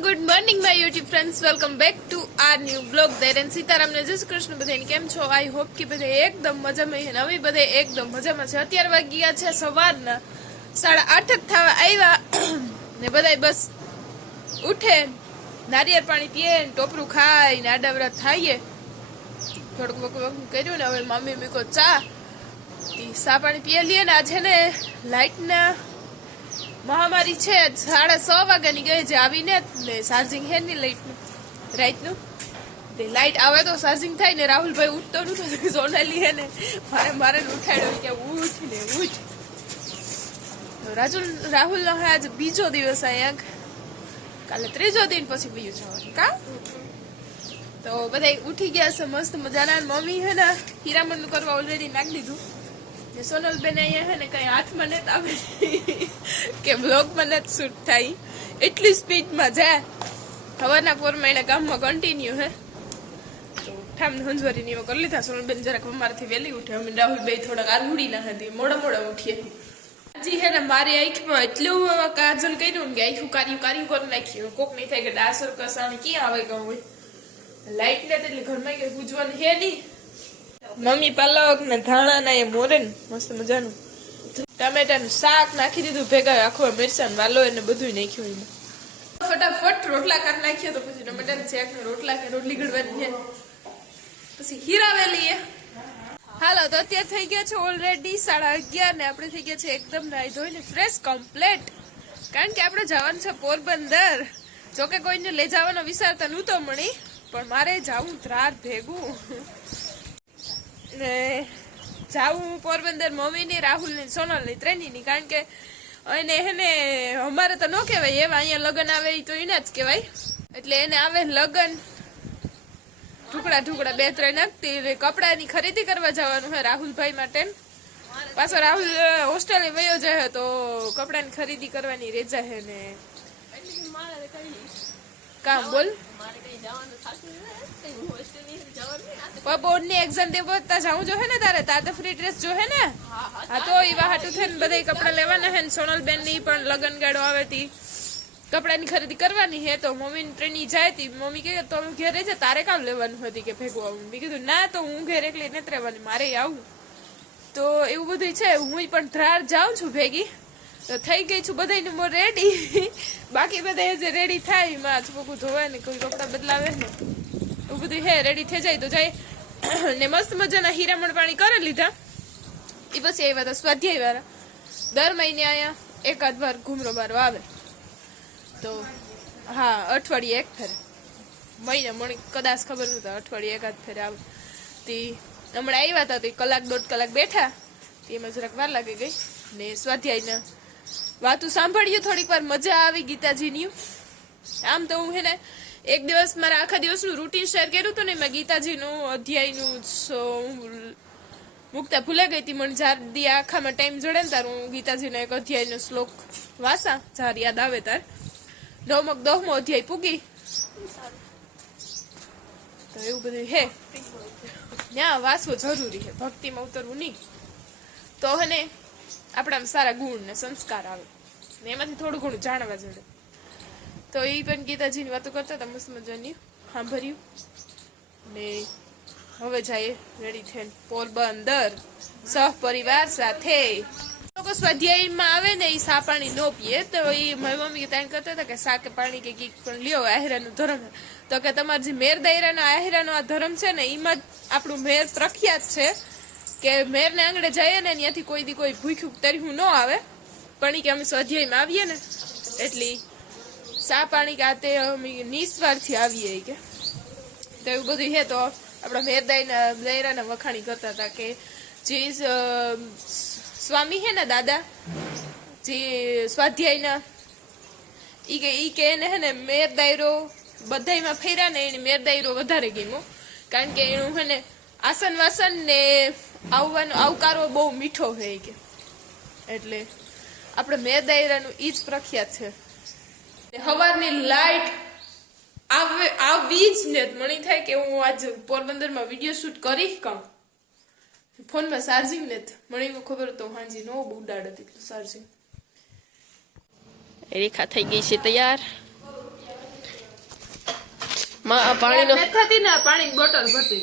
Good morning my YouTube friends, welcome back to our new blog. દેરેન સીતારામને જય શ્રી કૃષ્ણ. બધાને કેમ છો? આઈ હોપ કે બધા એકદમ મજામાં છે. અમે બધા એકદમ મજામાં છે. અત્યાર વાગ્યા છે સવારના 8:30 થવા આવ્યા ને બધા બસ ઉઠે, નારિયેળ પાણી પીએ, ટોપરું ખાય ને આડાવડા થાઈએ. થોડુંક વકું કર્યું ને હવે મમ્મી મીકો ચા પાણી પીએ લઈએ ને. આજે ને લાઇટના મહામારી છે. 6:30 વાગ્યાની ગઈ છે આવીને ને ચાર્જિંગ હે ની લાઇટનું રાઈટનું. તે લાઇટ આવે તો ચાર્જિંગ થાય ને. રાહુલભાઈ ઉઠતો નતો, સોનાલી હે ને મારે ઉઠાડ્યો કે ઉઠ ને ઉઠ. રાહુલ નો આજ બીજો દિવસ અહીંયા, કાલે ત્રીજો દિન પછી બીજું જવાનું કા. તો બધા ઉઠી ગયા છે મસ્ત મજાના. મમ્મી હે ને હીરામણ કરવા ઓલરેડી નાખી દીધું. સોનલબેન અહીંયા હે ને કઈ હાથમાં નથી આવે કે બ્લોગમાં નથી શૂટ થાય, એટલી સ્પીડમાં જાય. સવારના પોરમાં એને કામમાં કન્ટિન્યુ હે. તો ઠામ હંજવારી ની કરી લીધા. સોનલબેન જરાક અમારાથી વહેલી ઉઠે. અમે રાહુલ બે થોડાક આરહુડી ના હતી, મોડા ઉઠીએ. હજી હે ને મારી આંખમાં એટલું કાજલ કર્યું ને કે આંખું કાર્યું કરી નાખ્યું. કોક નહીં થાય કે ડાસર કસાણી ક્યાં આવે કે હોય. લાઈટ ને એટલે ઘરમાં કઈ ગુજવાનું હે નહીં. મમ્મી પાલક ને ધાણા ના એ મોરેન મસ્ત મજાનું ટમેટાનું શાક નાખી દીધું ભેગા. આખો મિરસાન વાલો એને બધું નાખ્યું એમાં. ફટાફટ રોટલા કાઢી નાખ્યો. તો પછી ટમેટાનું શાક ને રોટલી ઘડવાની છે. પછી હીરાવેલી. હાલો, તો અત્યારે થઈ ગયા છે ઓલરેડી 11:30 ને આપણે થઈ ગયા છે એકદમ નાઈ ધોઈને ફ્રેશ કમ્પ્લેટ. કારણ કે આપણે જવાનું છે પોરબંદર. જોકે કોઈને લઈ જવાનો વિચારતા નહોતો મળી, પણ મારે જાવું ધ્રાર ભેગું ને જાવું પોરબંદર. મમ્મીની, રાહુલની, સોનલની ત્રણેયની. કારણ કે એને હેને અમારે તો ન કહેવાય એવા, અહીંયા લગ્ન આવે તો એને જ કહેવાય. એટલે એને આવે લગ્ન ટુકડા 2-3 નાખતી. કપડાની ખરીદી કરવા જવાનું હોય રાહુલભાઈ માટે. પાછો રાહુલ હોસ્ટેલે વયો જાય તો કપડાની ખરીદી કરવાની રેજા હે ને કામ બોલ. બોર્ડ ની એક્ઝામ દેવા જાઉં જો હે ને તારે તો ફ્રી ડ્રેસ જો હે ને. હા, તો એવા હાટું થઈને બધા કપડા લેવાના હે. સોનલબેન ની પણ લગન ગાડો આવે તી, કપડાની ખરીદી કરવાની હે. તો મમ્મી ની ટ્રેની જાય તી. મમ્મી કે તો ઘેરે છે, તારે કામ લેવાનું હતી કે ભેગું આવું. મેં કીધું ના, તો હું ઘેર એકલી નથી રહેવાની, મારે આવું. તો એવું બધું છે. હું પણ ધ્રાર જાઉં છું ભેગી. તો થઈ ગઈ છું બધાનું મોર રેડી. બાકી બધા જે રેડી થાય એમાં ચોખ્ખું ધોવાય ને કોઈ કપડા બદલાવે ને એવું બધું હે. રેડી થઈ જાય તો જાય ને. મસ્ત મજાના હીરામણ પાણી કરી લીધા. એ પછી આવ્યા હતા સ્વાધ્યાય વાળા. દર મહિને અહીંયા એકાદ વાર ઘૂમરો મારો આવે. તો હા, અઠવાડિયે એક ફેર. મહિને મને કદાચ ખબર નહોતા, અઠવાડિયે એકાદ ફેર આવે. તે હમણાં આવ્યા હતા. તે 1-1.5 કલાક બેઠા. એમાં જરાક વાર લાગી ગઈ ને. સ્વાધ્યાયના વાતું સાંભળ્યું, થોડીક વાર મજા આવી ગીતાજીની. આમ તો હું હે ને એક દિવસ મારા આખા દિવસનું રૂટીન શેર કર્યું હતું ને, એમાં ગીતાજીનું અધ્યાયનું મુકતા ભૂલે ગઈ હતી. મને જ્યારે દી આખામાં ટાઈમ જડે ને તાર હું ગીતાજીનો એક અધ્યાયનો શ્લોક વાસા, જ્યારે યાદ આવે તાર. 9મો અધ્યાય પૂગી. તો એવું બધું હે. ના, વાંચવું જરૂરી છે, ભક્તિમાં ઉતરવું નહીં. તો હે ને આપણામાં સારા ગુણ ને સંસ્કાર આવે ને એમાંથી થોડું ઘણું જાણવા જડે. તો એ પણ ગીતાજીની વાતો કરતા હતા મસ્ત મજાની, સાંભળ્યું ને. હવે જાય રેડી થઈને પોરબંદર સહપરિવાર સાથે. લોકો સ્વાધ્યાયમાં આવે ને એ સા પાણી નો પીએ. તો એ મારી મમ્મી ત્યાં કરતા હતા કે સા કે પાણી કે કીક પણ લ્યો, આહેરાનું ધર્મ. તો કે તમારે જે મેર દાયરાનો આહેરાનો આ ધર્મ છે ને, એમાં જ આપણું મેર પ્રખ્યાત છે કે મેરને આંગળે જઈએ ને ત્યાંથી કોઈ દી કોઈ ભૂખ્યું તર્યું ન આવે. પણ એ કે અમે સ્વાધ્યાયમાં આવીએ ને એટલી સા પાણી કે આ તે અમે નિસ્વાર્થી આવીએ કે. તો એવું બધું હે. તો આપણા મેર દાયરાના વખાણી કરતા હતા કે જે સ્વામી હે ને દાદા, જે સ્વાધ્યાયના, ઈ કે એને હે ને મેર દાયરો બધાયમાં ફેર્યા ને એને મેર દાયરો વધારે ગમ્યો. કારણ કે એનું હે ને આસન વાસન ને આવવાનો આવકારો બહુ મીઠો હોય કે. એટલે આપણે મેર દાયરાનું ઈ જ પ્રખ્યાત છે. સવારની લાઈટ આવી જ ને મને થાય કે હું આજ પોરબંદરમાં વિડીયો શૂટ કરી કામ. ફોનમાં ચાર્જિંગ નથી. મને એવું ખબર તો હાજી નો ઉડાડ હતી ચાર્જિંગ. રેખા થઈ ગઈ છે તૈયાર. પાણીનો થતી ને પાણીની બોટલ ભરતી.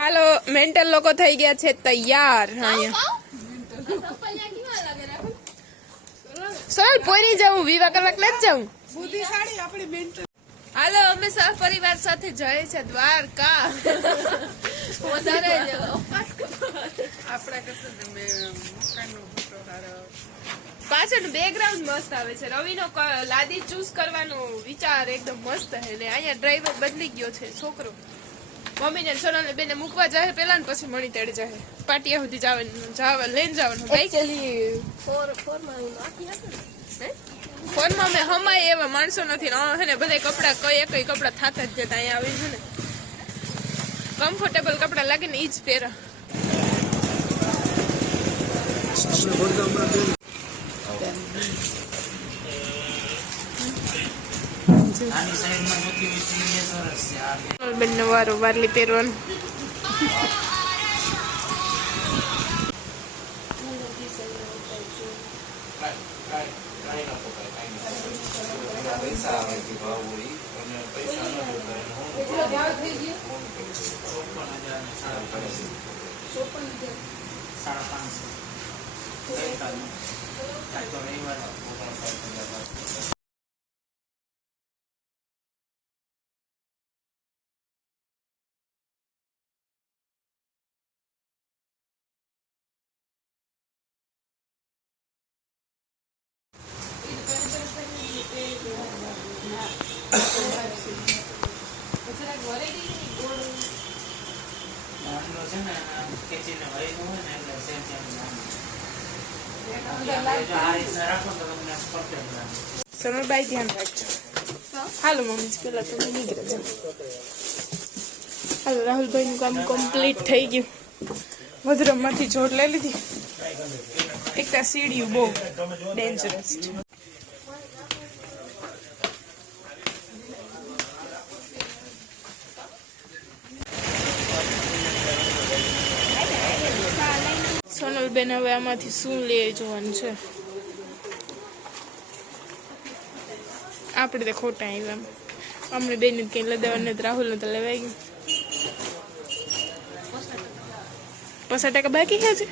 હાલો મેન્ટલ લોકો થઈ ગયા છે તૈયાર. સોલ પોરી જાઉં વિવાહ કરવા નથી જાઉં. બુદ્ધિશાળી આપણી મેન્ટલ. હાલો અમે સહ પરિવાર સાથે જઈએ છે દ્વારકા. વધારે આપણા કરતા તમે મકાનનો ફોટો હારો. પાછળ બેકગ્રાઉન્ડ મસ્ત આવે છે. રવિનો લાદી ચૂઝ કરવાનો વિચાર એકદમ મસ્ત છે ને અહીંયા ડ્રાઈવર બદલી ગયો છે છોકરો. મમ્મી ને સોનલ ને બેને મૂકવા જાય પેલા ને પછી મણી તેડ જાય પાટિયા સુધી લઈને જવાનું બાઈક. ફોનમાં મેં હમાય એવા માણસો નથી ને બધા કપડા કઈ કપડા થાતા જ જતા અહીંયા આવી છે ને કમ્ફર્ટેબલ કપડા લાગે ને ઈ જ પહેરા. બંને વારો વારલી પહેરવાનું. સમરભાઈ ધ્યાન રાખજો. હાલો મમ્મી પેલા તમે નીકળે જાઓ. હાલો રાહુલભાઈ નું કામ કમ્પ્લીટ થઈ ગયું. મધુરમમાંથી જોડ લઈ લીધી. એક તો સીડીયું બહુ ડેન્જરસ છે. સોનલબેન હવે આમાંથી શું લે જોવાનું છે. આપણે તો ખોટા આવ્યા અમને બેન કઈ લદાવને રાહુલ ને તો લેવાઈ ગયું. 50% બાકી છે.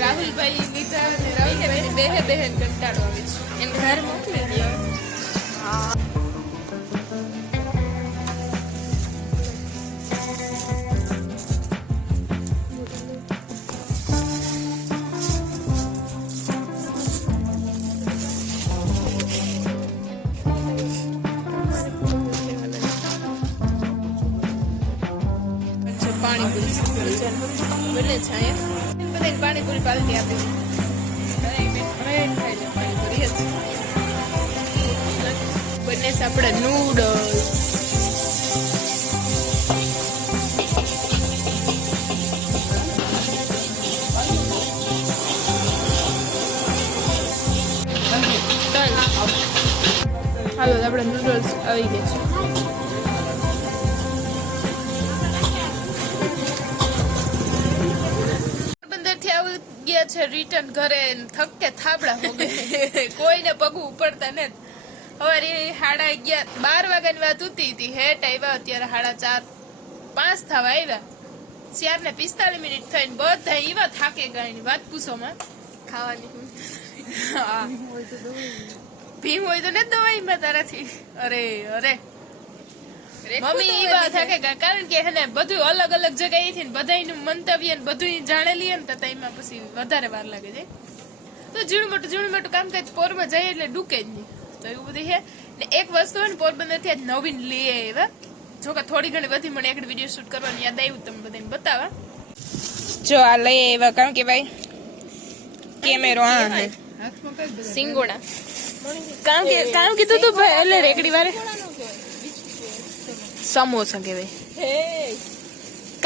રાહુલભાઈ લીધા અને રાહુલભાઈ બહેન કંટાળો આવે છે. એને ઘર મોકલી દો. પાણીપુરી બને છે અહીંયા બધાને પાણીપુરી પાલટી આપી પાણીપુરી બને છે આપણે નૂડલ્સ. હાલો આપણે નૂડલ્સ આવી ગયા છે. ગયા છે રિટર્ન ઘરે થકે થાબડા હો ગયે કોઈને પગું ઉપડતા ને. સવારે 11:30 12 વાગ્યાની વાત હતી હેટ આવ્યા અત્યારે 4:30 5 થવા આવ્યા. 4:45 થઈને બધા એવા થાકે ગયા વાત પૂછોમાં ખાવાની હોય તો દોડી ભીમ હોય તો ને દવાઈમાં તારાથી અરે અરે મમ્મી ઈ વાત હકે કારણ કે હેને બધું અલગ અલગ જગ્યાએથી ને બધાયનું મંતવ્ય ને બધું જાણે લઈએ ને તો એમાં પછી વધારે વાર લાગે છે તો ઝીણું મોટું કામ કાજ પોરમાં જઈએ એટલે ડૂકે જ નહીં તો એવું બધું છે ને એક વસ્તુ હોય ને પોરબંદર થી આજ નવીન લઈએ એવા જો કે થોડી ઘણી બધી મને એક વિડીયો શૂટ કરવાની યાદ આવ્યું તમે બધાને બતાવા જો આ લઈએ એવા કામ કે ભાઈ કેમેરો આ હે હાથમાં કઈ બધા સિંગોડા કામ કીધું તું ભાઈ એટલે રેકડી વારે સમોસા કહેવાય હે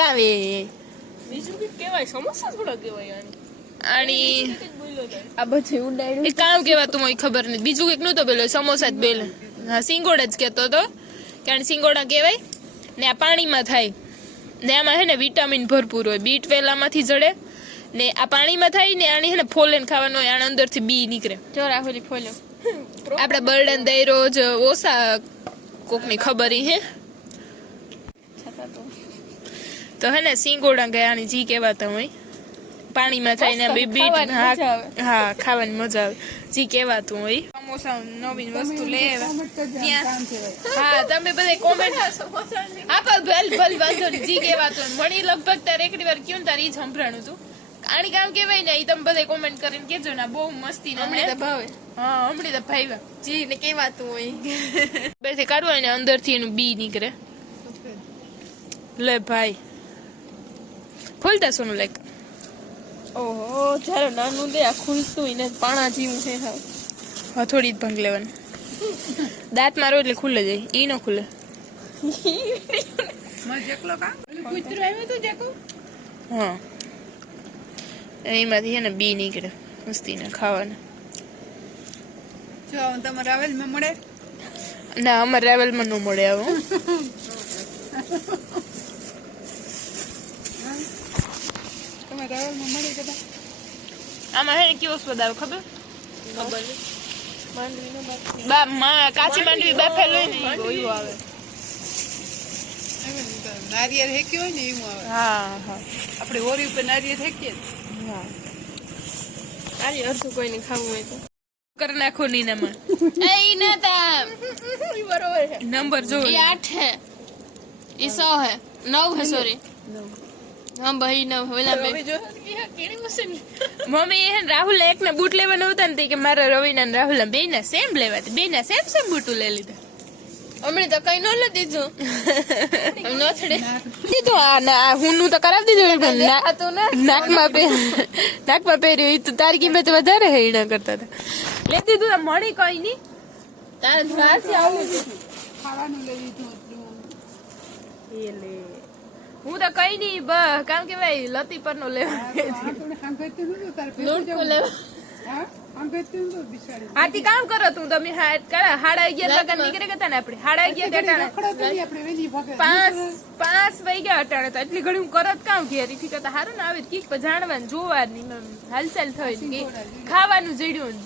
કાવે બીજું કે કહેવાય સમોસા થોડા કહેવાય આની બોલ્યો તો આ બધું ઉડાડ્યું એ કામ કહેવાતું મને ખબર નથી બીજું કંઈક નહોતો પેલો સમોસા જ બેલ હા સિંગોડા જ કહેતો હતો કારણ સિંગોડા કહેવાય ને આ પાણીમાં થાય ને આમાં હે ને વિટામિન ભરપૂર હોય B12 આમાંથી જડે ને આ પાણીમાં થાય ને આની હે ને ફોલેન ખાવાનું હોય આના અંદરથી બી નીકળે જો રાહુલી ફોલ્યો આપણે બર્ડન દઈ રોજ ઓછા કોકની ખબર હે છતાં તો તો હે ને સિંગોડા ગયાની જી કહેવાતા હોય પાણીમાં થઈને બીટ હા ખાવાની મજા આવે જી કહેવાતું હોય સમોસા નવીન વસ્તુ લે ત્યાં હા તમે બધા કોમેન્ટ હા ભલ વાંધો નહીં જી કહેવાતું હોય મણી લગભગ તારે એકડી વાર કયું તારે ઈ જ સંભળાણું હતું આણી કામ કહેવાય ને ઈ તમે બધા કોમેન્ટ કરીને કેજો ને બહુ મસ્તી ને હમણાં તો ભાવે હા હમણાં તો ભાઈ જી ને કહેવાતું હોય બેથી કાઢવું હોય ને અંદરથી એનું બી નીકળે લે ભાઈ ખોલતા સોનું લાઈક ઓહો જ્યારે નાનું દે આ ખુલતું ને પાણા જેવું છે હા હથોડી જ ભંગ લેવાની દાંત મારો એટલે ખુલે જાય ઈ ન ખુલે માં જેકલો કા ઓલું કૂતરું આવ્યું હતું જેકો હા એમાંથી છે ને બી નીકળે મસ્તી ને ખાવાના જો તમારે રાવેલ માં મળે ના અમારે રાવલમાં ન મળે આવું તમારે રાવેલ માં મળે કે આમાં હે ને કેવો સ્વાદ આવે ખબર ખબર માંડવીનો બાપ કાચી માંડવી બાફેલ હોય ને ઈ એવું આવે નારિયેળ હેક્યું હોય ને એવું આવે હા હા આપણે હોરી ઉપર નારિયેળ હેકીએ હા આરી અડધું કોઈને ખાવું હોય તો કર નાખો નીનામાં એ ઈ ના તા બરોબર છે નંબર જો ये 8 है ये 100 है 9 है सॉरी हम भाई 9 वेला में મમ્મી એ રાહુલ એક ને બૂટ લેવાના હતા ને કે મારા રવિના ને રાહુલ બે ના સેમ લેવા બે ના સેમ બૂટ લઈ લીધા હમણે તો કઈ ન લે દીધું એમ ન છડે દીધું આ ના હું નું તો કરાવી દીધું પણ હતું ને નાકમાં પહેર્યું ઈ તો તારી કિંમત વધારે હે એના કરતા લે દીધું મળી કઈ નહીં તારે દ્વારથી આવું ખાવાનું લઈ લીધું હું તો કઈ નહીં કામ કે ભાઈ લતી પર નો લેવા આપણે સાંભળતું નતું તારે લૂટ કો લે હા સાંભળતું નતું બિચારી આથી કામ કરો તું તમે હાડા 11 લગન નીકળે ગયા ને આપણે હાડા 11 અટાણે રખડા કરી આપણે વેલી ભાગે 5 વાગ્યા અટાણે તો એટલી ઘણી હું કરત કામ ઘેર થી કરતા હારું ને આવે કીક પર જાણવાનું જોવાની હાલચાલ થઈ ખાવાનું જડ્યું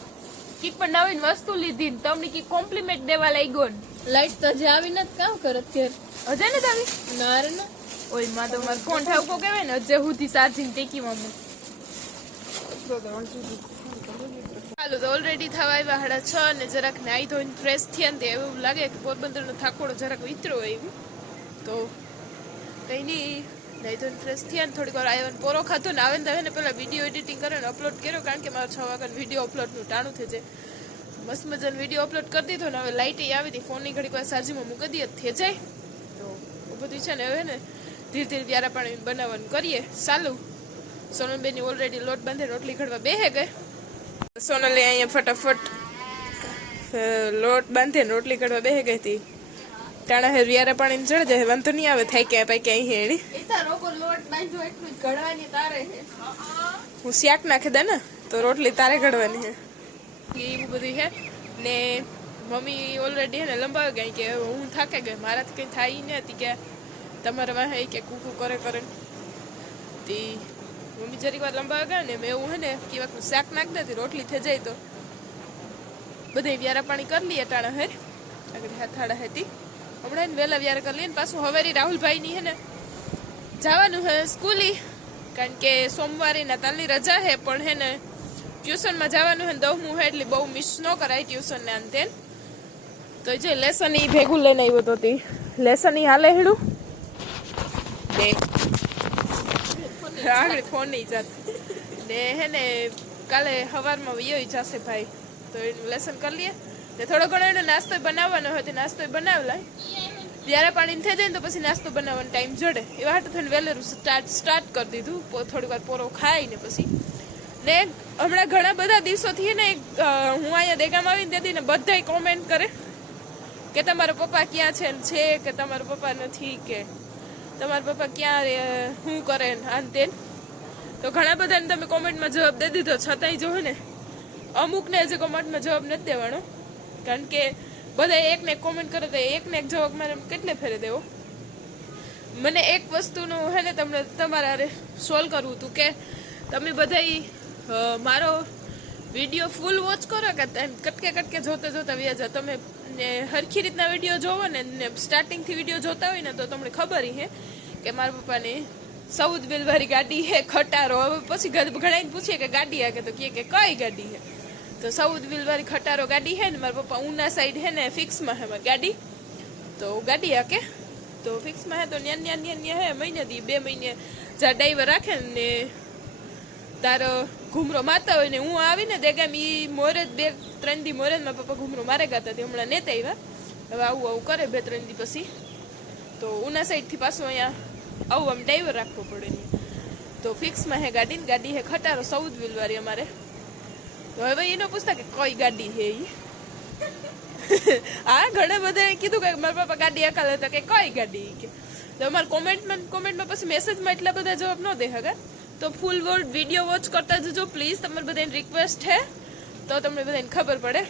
કીક પર નવીન વસ્તુ લીધી ને તમને કીક કોમ્પ્લિમેન્ટ દેવા લાગ્યો ને લાઈટ તો જે આવી નથી કામ કરત કે હજે ને તાવી નાર ને ઓય માં તો માર ફોન ઠાવકો કહેવાય ને હજે સુધી ચાર્જિંગ ટેકી માં ચાલો તો ઓલરેડી થવા આવ્યા 6:30 ને જરાક નાઈ ધોઈને ફ્રેશ થયા ને એવું લાગે કે પોરબંદરનો થાકોડો જરાક વિતરો હોય એવું તો કઈ નહીં નાઈ ધોઈને ફ્રેશ થયા ને થોડીક વાર આવ્યા પોરો ખાતો ને આવે ને પેલા વિડીયો એડિટિંગ કર્યો ને અપલોડ કર્યો કારણ કે મારે 6 વાગ્યાનો વિડીયો અપલોડનું ટાણું થઈ જાય મસ્ત મજાનો વિડીયો અપલોડ કરી દીધો ને હવે લાઇટ આવી હતી ફોનની ઘડીક વાર ચાર્જિંગમાં મૂકી દઈએ થઈ જાય તો બધું છે ને હવે ને ધીરે ધીરે વ્યારા પાણી બનાવવાનું કરીએ ચાલુ સોનલબેનની ઓલરેડી લોટ બાંધે રોટલી ઘડવા બેહે ગઈ સોનલે અહીંયા ફટાફટ લોટ બાંધે રોટલી ઘડવા બેહે ગઈ હતી ટાણા હે વ્યારા પાણી ચડે જાય વાંધો નહીં આવે થાય ક્યાં પાઈ ક્યાં હેડી એતા રોકો લોટ બાંધ્યો એટલું જ ઘડવાની તારે છે હું શાક નાખી દે ને તો રોટલી તારે ઘડવાની હે એવું બધું છે ને મમ્મી ઓલરેડી હે ને લંબાવી ગઈ કે હું થાકે ગઈ મારાથી કંઈ થાય નહીં હતી કે તમારા વાહે કે કૂકુ કરે કરે તે મમ્મી જરીક વાર લંબાવી ગયા ને મેં એવું હે ને કે વખત શાક નાખી દેતી રોટલી થઈ જાય તો બધા વ્યારા પાણી કરી લઈએ ટાણા હેર આગળ હાથાડા હતી હમણાં ને વહેલા વ્યારા કરી લઈએ ને પાછું હવેરી રાહુલભાઈની હે ને જવાનું હે સ્કૂલી કારણ કે સોમવારે ના તાલની રજા હે પણ હે ને ટ્યુશનમાં જવાનું હે 10મું હે એટલે બહુ મિસ ન કરાય ટ્યુશન ને અંતે. તો જે લેસન ઈ ભેગું લઈને આવ્યો તો તી લેસન ઈ હાલે હેડું ને આગળ ફોન નહીં જાત ને હે ને કાલે સવારમાં વયો જશે ભાઈ, તો એનું લેસન કરી લઈએ ને થોડો ઘણો એનો નાસ્તો બનાવવાનો હોય તો નાસ્તો બનાવી લાય. જ્યારે પાણી થઈ જાય ને તો પછી નાસ્તો બનાવવાનો ટાઈમ જડે એવા હાટું થઈને વહેલું સ્ટાર્ટ કરી દીધું. થોડી વાર પોરો ખાઈ ને પછી ને હમણાં ઘણા બધા દિવસોથી ને હું અહીંયા દેગામ આવીને તેથી ને બધાય કોમેન્ટ કરે કે તમારા પપ્પા ક્યાં છે કે તમારા પપ્પા નથી કે તમારા પપ્પા ક્યાં શું કરે આન તેન. તો ઘણા બધાને તમે કોમેન્ટમાં જવાબ દઈ દીધો, છતાંય જો ને અમુકને હજી કોમેન્ટમાં જવાબ નથી દેવાનો, કારણ કે બધા એકને એક કોમેન્ટ કરે તો એકને એક જવાબ મારે કેટલે ફેરે દેવો. મને એક વસ્તુનું હે ને તમને તમારે સોલ્વ કરવું હતું કે તમે બધા મારો વિડીયો ફૂલ વોચ કરો કે કટકે જોતા વ્યાજા તમે ને હરખી રીતના વિડીયો જોવો ને સ્ટાર્ટિંગથી વિડીયો જોતા હોય ને તો તમને ખબર હે કે મારા પપ્પાની 14 વ્હીલવાળી ગાડી હે ખટારો. હવે પછી ઘણા પૂછીએ કે ગાડી આ કે તો કે કઈ ગાડી હે, તો 14 વ્હીલવાળી ખટારો ગાડી હે ને મારા પપ્પા ઉના સાઈડ હે ને ફિક્સમાં હે મારી ગાડી, તો ગાડી આ કે તો ફિક્સમાં હે તો ન્યા હે મહિને દી 2 મહિને જ્યાં ડ્રાઈવર રાખે ને તારો ઘૂમરો મારતા હોય ને હું આવીને દેગામ ઈ મોરેજ 2-3 દી મોરેજ મારા પપ્પા ઘૂમરો મારે ગાતા તે હમણાં નેતા આવ્યા. હવે આવું કરે 2-3 દી પછી તો ઉના સાઈડથી પાછું અહીંયા આવું આમ ડ્રાઈવર રાખવો પડે ને તો ફિક્સમાં હે ગાડી હે ખટારો 14 વ્હીલવાળી અમારે. તો હવે એનો પૂછતા કે કઈ ગાડી હે ઈ હા ઘણા બધા કીધું કે મારા પપ્પા ગાડી અકાલ હતા કે કઈ ગાડી કે. તો અમારે કોમેન્ટમાં પછી મેસેજમાં એટલા બધા જવાબ ન દે હગા. તો ફૂલ વિડીયો વોચ કરતા જજો પ્લીઝ, તમારે બધાની રિક્વેસ્ટ છે તો તમને બધાને ખબર પડે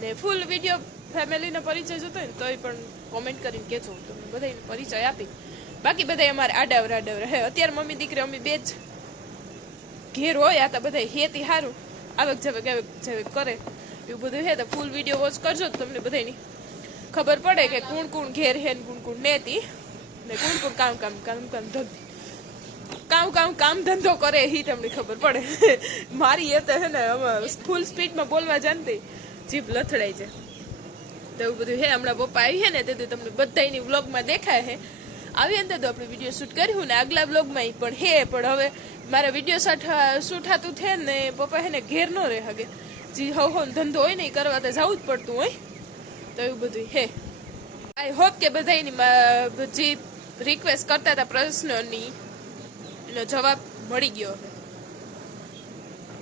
ને. ફૂલ વિડીયો ફેમિલીનો પરિચય જોતો હોય ને તોય પણ કોમેન્ટ કરીને કહેજો, તમને બધાનો પરિચય આપી. બાકી બધા અમારે આડાવર હે. અત્યારે મમ્મી દીકરી અમે બે જ ઘેર હોય, આ તો બધા હેતી સારું આવક જાવક કરે એવું બધું હે. તો ફૂલ વિડીયો વોચ કરજો તો તમને બધાની ખબર પડે કે કોણ ઘેર હે ને કોણ નહેતી ને કોણ કામ ધંધો કરે એ તમને ખબર પડે. મારી એ તો હે ને ફૂલ સ્પીડમાં બોલવા જાણતી જીભ લથડાઈ છે તો એવું બધું હે. હમણાં પપ્પા આવી હે ને તે તમને બધાની વ્લોગમાં દેખાય હે. આવી ને તો આપણે વિડીયો શૂટ કર્યું ને આગલા વ્લોગમાં પણ હે, પણ હવે મારા વિડીયો શૂટ થતું છે ને પપ્પા હે ને ઘેર ન રહે હગે, જે હવ ધંધો હોય ને એ કરવા તો જવું જ પડતું હોય, તો એવું બધું હે. આઈ હોપ કે બધાની જે રિક્વેસ્ટ કરતા હતા પ્રશ્નોની એનો જવાબ મળી ગયો.